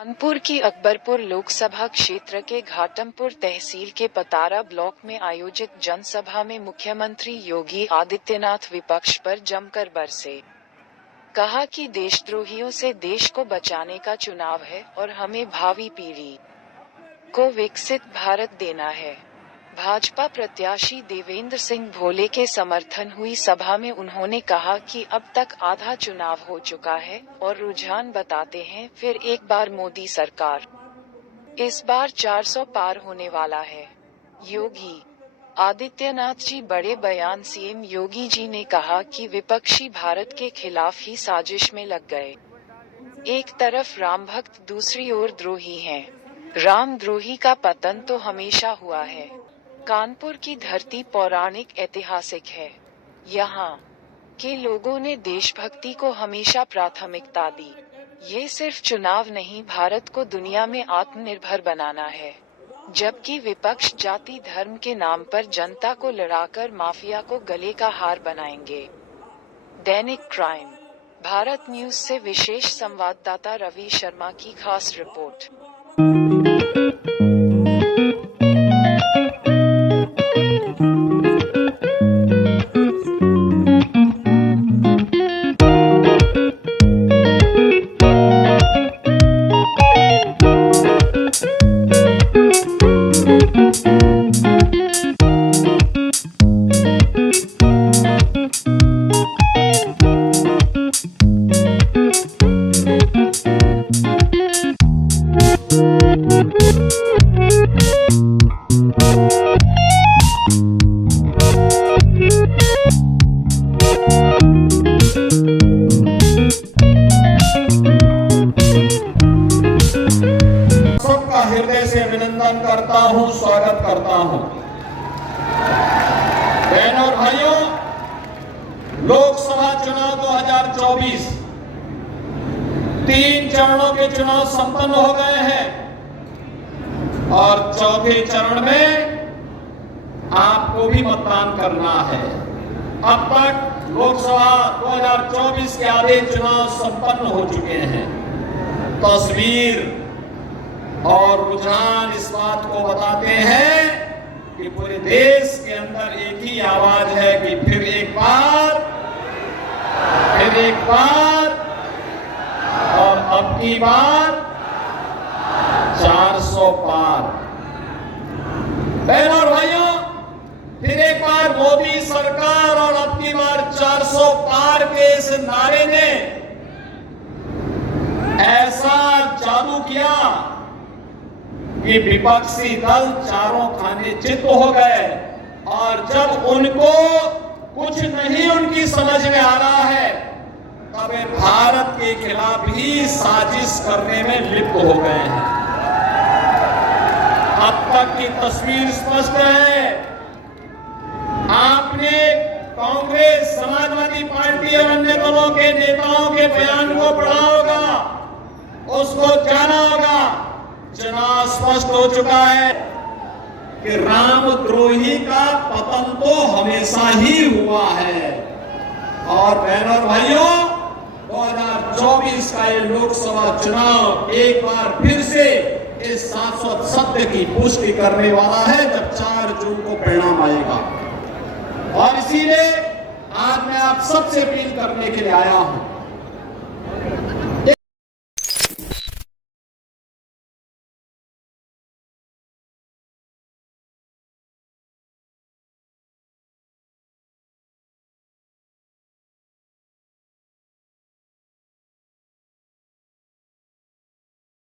कानपुर की अकबरपुर लोकसभा क्षेत्र के घाटमपुर तहसील के पतारा ब्लॉक में आयोजित जनसभा में मुख्यमंत्री योगी आदित्यनाथ विपक्ष पर जमकर बरसे। कहा कि देशद्रोहियों से देश को बचाने का चुनाव है और हमें भावी पीढ़ी को विकसित भारत देना है। भाजपा प्रत्याशी देवेंद्र सिंह भोले के समर्थन हुई सभा में उन्होंने कहा कि अब तक आधा चुनाव हो चुका है और रुझान बताते हैं फिर एक बार मोदी सरकार। इस बार 400 पार होने वाला है। योगी आदित्यनाथ जी बड़े बयान। सीएम योगी जी ने कहा कि विपक्षी भारत के खिलाफ ही साजिश में लग गए। एक तरफ राम भक्त दूसरी ओर द्रोही हैं। रामद्रोही का पतन तो हमेशा हुआ है। कानपुर की धरती पौराणिक ऐतिहासिक है। यहाँ के लोगों ने देशभक्ति को हमेशा प्राथमिकता दी। ये सिर्फ चुनाव नहीं, भारत को दुनिया में आत्मनिर्भर बनाना है। जबकि विपक्ष जाति धर्म के नाम पर जनता को लड़ाकर माफिया को गले का हार बनाएंगे। दैनिक क्राइम भारत न्यूज से विशेष संवाददाता रवि शर्मा की खास रिपोर्ट। सबका हृदय से अभिनंदन करता हूं, स्वागत करता हूं। बहनों और भाइयों, लोकसभा चुनाव 2024 3 चरणों के चुनाव संपन्न हो गए हैं और चौथे चरण में आपको भी मतदान करना है। अब तक लोकसभा 2024 के आधे चुनाव संपन्न हो चुके हैं। तस्वीर और रुझान इस बात को बताते हैं कि पूरे देश के अंदर एक ही आवाज है कि फिर एक बार और अब की बार 400 पार। बहनों और भाइयों, फिर एक बार मोदी सरकार और अब की बार 400 पार के इस नारे ने ऐसा जादू किया कि विपक्षी दल चारों खाने चित हो गए और जब उनको कुछ नहीं उनकी समझ में आ रहा है तब वे भारत के खिलाफ ही साजिश करने में लिप्त हो गए हैं। अब तक की तस्वीर स्पष्ट है। आपने कांग्रेस, समाजवादी पार्टी और अन्य दलों के नेताओं के बयान को पढ़ा होगा, उसको जाना होगा। चुनाव स्पष्ट हो चुका है कि रामद्रोही का पतन तो हमेशा ही हुआ है। और बहनों और भाइयों, 2024 का ये लोकसभा चुनाव एक बार फिर से इस शाश्वत सत्य की पुष्टि करने वाला है जब 4 जून को परिणाम आएगा। और इसीलिए आज मैं आप सबसे अपील करने के लिए आया हूं